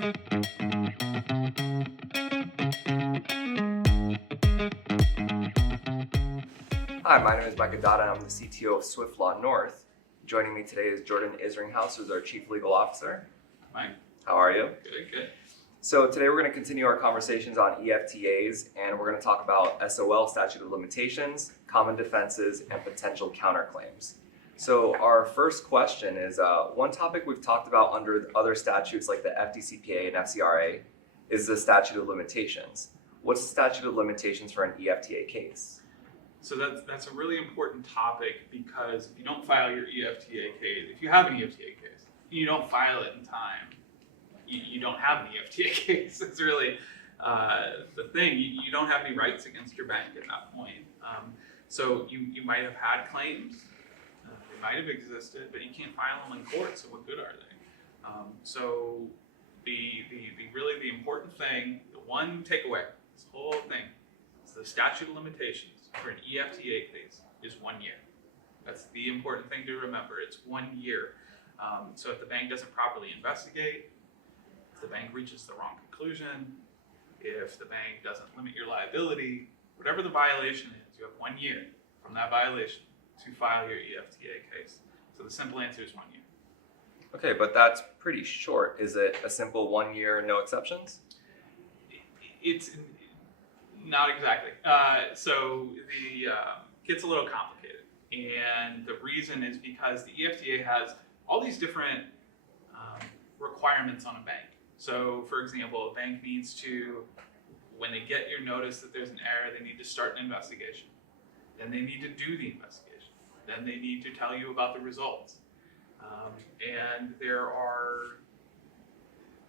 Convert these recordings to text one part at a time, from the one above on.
Hi, my name is Micah Dada, and I'm the CTO of Swift Law North. Joining me today is Jordan Isringhouse, who's our Chief Legal Officer. Hi. How are you? Good. So today we're going to continue our conversations on EFTAs, and we're going to talk about SOL, statute of limitations, common defenses, and potential counterclaims. So our first question is, one topic we've talked about under other statutes like the FDCPA and FCRA is the statute of limitations. What's the statute of limitations for an EFTA case? So that's a really important topic, because if you don't file your EFTA case, if you have an EFTA case, and you don't file it in time, you don't have an EFTA case. It's really the thing. You don't have any rights against your bank at that point. So you might have had claims, they might have existed, but you can't file them in court. So what good are they? So the really the important thing, the one takeaway, this whole thing, is the statute of limitations for an EFTA case is 1 year. That's the important thing to remember. It's 1 year. So if the bank doesn't properly investigate, if the bank reaches the wrong conclusion, if the bank doesn't limit your liability, whatever the violation is, you have 1 year from that violation to file your EFTA case. So the simple answer is 1 year. Okay, but that's pretty short. Is it a simple 1 year, no exceptions? It's not exactly. So the gets a little complicated, and the reason is because the EFTA has all these different requirements on a bank. So, for example, a bank needs to, when they get your notice that there's an error, they need to start an investigation. Then they need to do the investigation. Then they need to tell you about the results. And there are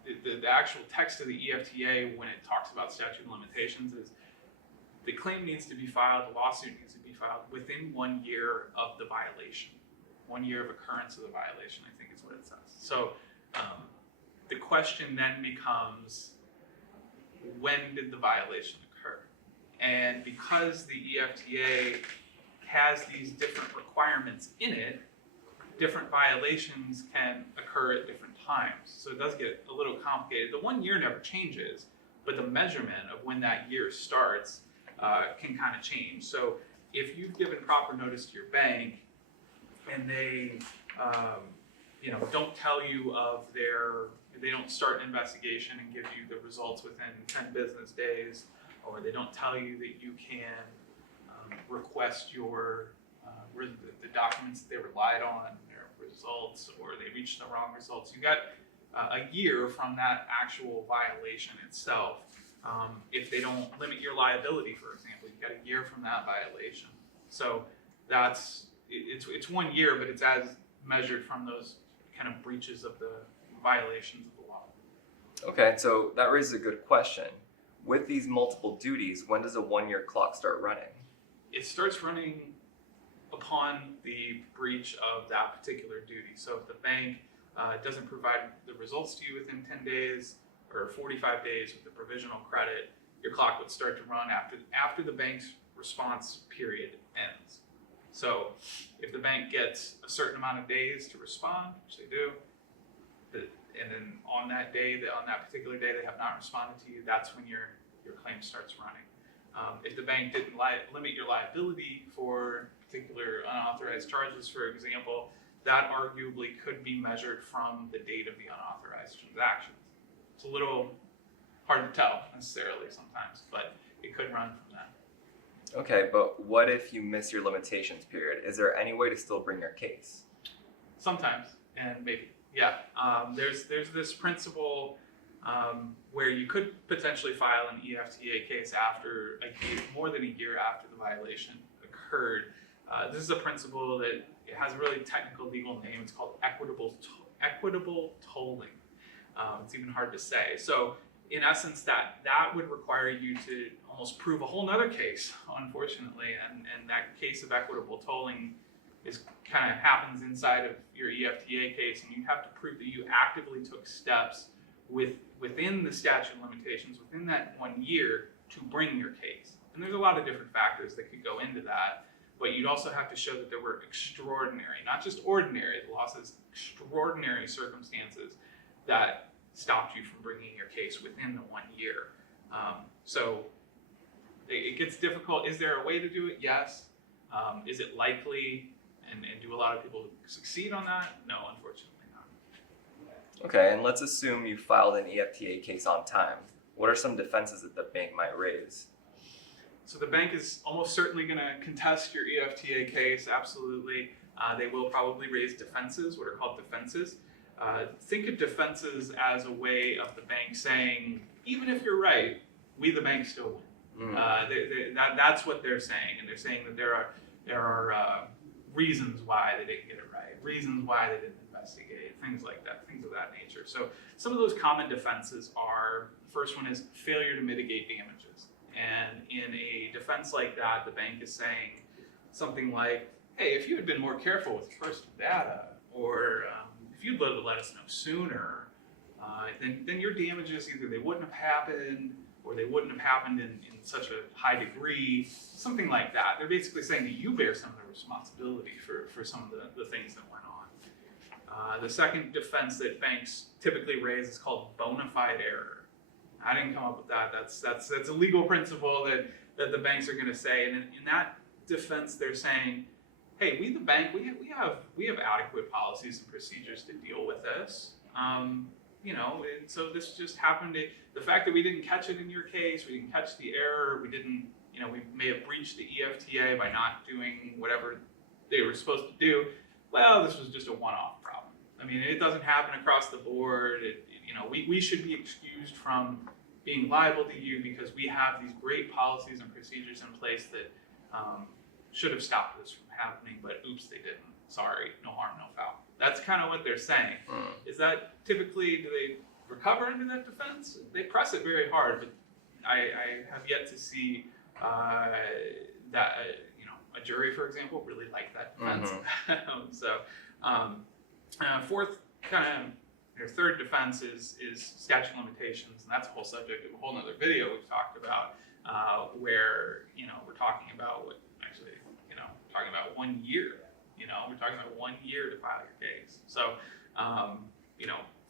the actual text of the EFTA, when it talks about statute of limitations, is the claim needs to be filed, the lawsuit needs to be filed within 1 year of the violation. 1 year of occurrence of the violation, I think is what it says. So the question then becomes, when did the violation occur? And because the EFTA has these different requirements in it, different violations can occur at different times. So it does get a little complicated. The 1 year never changes, but the measurement of when that year starts can kind of change. So if you've given proper notice to your bank and they don't tell you of they don't start an investigation and give you the results within 10 business days, or they don't tell you that you can request your the documents that they relied on, their results, or they reached the wrong results. You got a year from that actual violation itself. If they don't limit your liability, for example, you got a year from that violation. So it's 1 year, but it's as measured from those kind of breaches of the violations of the law. Okay, so that raises a good question. With these multiple duties, when does a 1 year clock start running? It starts running upon the breach of that particular duty. So if the bank doesn't provide the results to you within 10 days or 45 days with the provisional credit, your clock would start to run after the bank's response period ends. So if the bank gets a certain amount of days to respond, which they do, and then on that particular day they have not responded to you, that's when your claim starts running. If the bank didn't limit your liability for particular unauthorized charges, for example, that arguably could be measured from the date of the unauthorized transactions. It's a little hard to tell necessarily sometimes, but it could run from that. Okay, but what if you miss your limitations period? Is there any way to still bring your case? Sometimes, and maybe, yeah. There's this principle where you could potentially file an EFTA case after more than a year after the violation occurred. This is a principle that it has a really technical legal name. It's called equitable tolling. It's even hard to say. So in essence, that would require you to almost prove a whole nother case, unfortunately, and that case of equitable tolling kind of happens inside of your EFTA case, and you have to prove that you actively took steps within the statute of limitations, within that 1 year, to bring your case. And there's a lot of different factors that could go into that, but you'd also have to show that there were extraordinary, not just ordinary, the law says extraordinary circumstances that stopped you from bringing your case within the 1 year. So it gets difficult. Is there a way to do it? Yes. Is it likely? And do a lot of people succeed on that? No, unfortunately not. Okay, and let's assume you filed an EFTA case on time. What are some defenses that the bank might raise? So the bank is almost certainly going to contest your EFTA case, absolutely. They will probably raise defenses, what are called defenses. Think of defenses as a way of the bank saying, even if you're right, we the bank still win. That's what they're saying, and they're saying that there are reasons why they didn't get it right, reasons why they didn't investigate, things like that, things of that nature. So some of those common defenses are, the first one is failure to mitigate damages. And in a defense like that, the bank is saying something like, hey, if you had been more careful with personal data, or if you'd let us know sooner, then your damages, either they wouldn't have happened, or they wouldn't have happened in such a high degree, something like that. They're basically saying that you bear some of the responsibility for some of the things that went on. The second defense that banks typically raise is called bona fide error. I didn't come up with that. That's a legal principle that the banks are going to say. And in that defense, they're saying, hey, we the bank, we have adequate policies and procedures to deal with this. And so this just happened. The fact that we didn't catch it in your case, we didn't catch the error, we didn't, we may have breached the EFTA by not doing whatever they were supposed to do. Well, this was just a one-off problem. I mean, it doesn't happen across the board. We should be excused from being liable to you because we have these great policies and procedures in place that should have stopped this from happening, but oops, they didn't. Sorry, no harm, no foul. That's kind of what they're saying. Is that typically, do they recover under that defense? They press it very hard, but I have yet to see that, a jury, for example, really like that defense. Fourth third defense is statute of limitations, and that's a whole subject of a whole nother video we've talked about, where we're talking about talking about 1 year. We're talking about 1 year to file your case. So,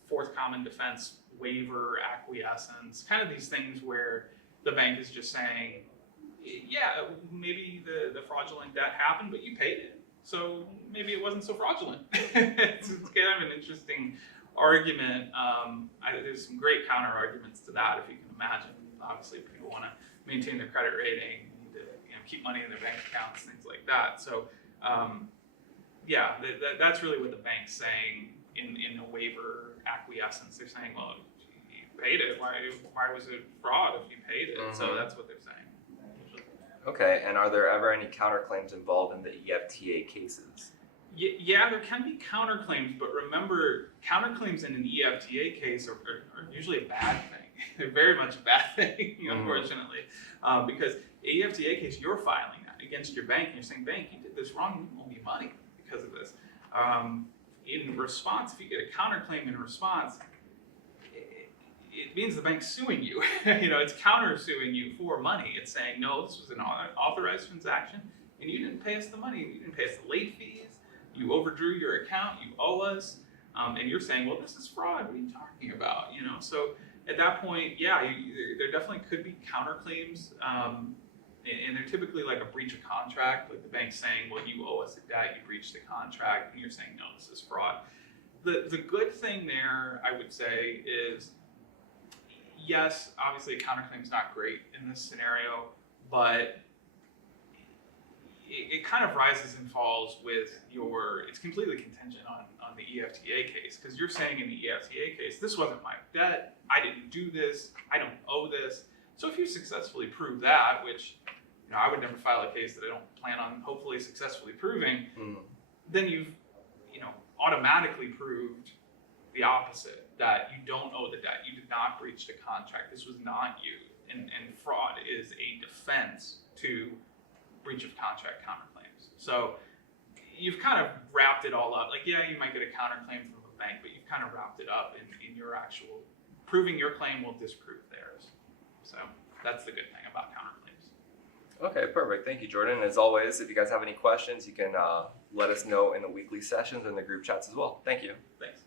fourth common defense, waiver, acquiescence, kind of these things where the bank is just saying, yeah, maybe the fraudulent debt happened, but you paid it. So maybe it wasn't so fraudulent. It's kind of an interesting argument. There's some great counter arguments to that, if you can imagine. Obviously, if people want to maintain their credit rating, need to keep money in their bank accounts, things like that. So, that's really what the bank's saying in a waiver acquiescence. They're saying, well, you paid it. Why was it fraud if you paid it? So that's what they're saying. Okay, and are there ever any counterclaims involved in the EFTA cases? Yeah, there can be counterclaims, but remember, counterclaims in an EFTA case are usually a bad thing. They're very much a bad thing, unfortunately, because an EFTA case, you're filing that against your bank, and you're saying, bank, you did this wrong, you owe me money because of this. In response, if you get a counterclaim in response, it means the bank's suing you. It's counter-suing you for money. It's saying, no, this was an authorized transaction, and you didn't pay us the money. You didn't pay us the late fees. You overdrew your account. You owe us. And you're saying, well, this is fraud. What are you talking about? So at that point, there definitely could be counterclaims. And they're typically like a breach of contract, like the bank's saying, well, you owe us a debt, you breached the contract, and you're saying, no, this is fraud. The good thing there, I would say, is yes, obviously a counterclaim is not great in this scenario, but it kind of rises and falls with it's completely contingent on the EFTA case, because you're saying in the EFTA case, this wasn't my debt, I didn't do this, I don't owe this. So if you successfully prove that, which I would never file a case that I don't plan on hopefully successfully proving, then you've automatically proved the opposite, that you don't owe the debt, you did not breach the contract, this was not you, and fraud is a defense to breach of contract counterclaims. So you've kind of wrapped it all up. Like, yeah, you might get a counterclaim from a bank, but you've kind of wrapped it up in your actual proving your claim will disprove theirs. So that's the good thing about counterclaims. Okay, perfect. Thank you, Jordan. As always, if you guys have any questions, you can let us know in the weekly sessions and the group chats as well. Thank you. Thanks.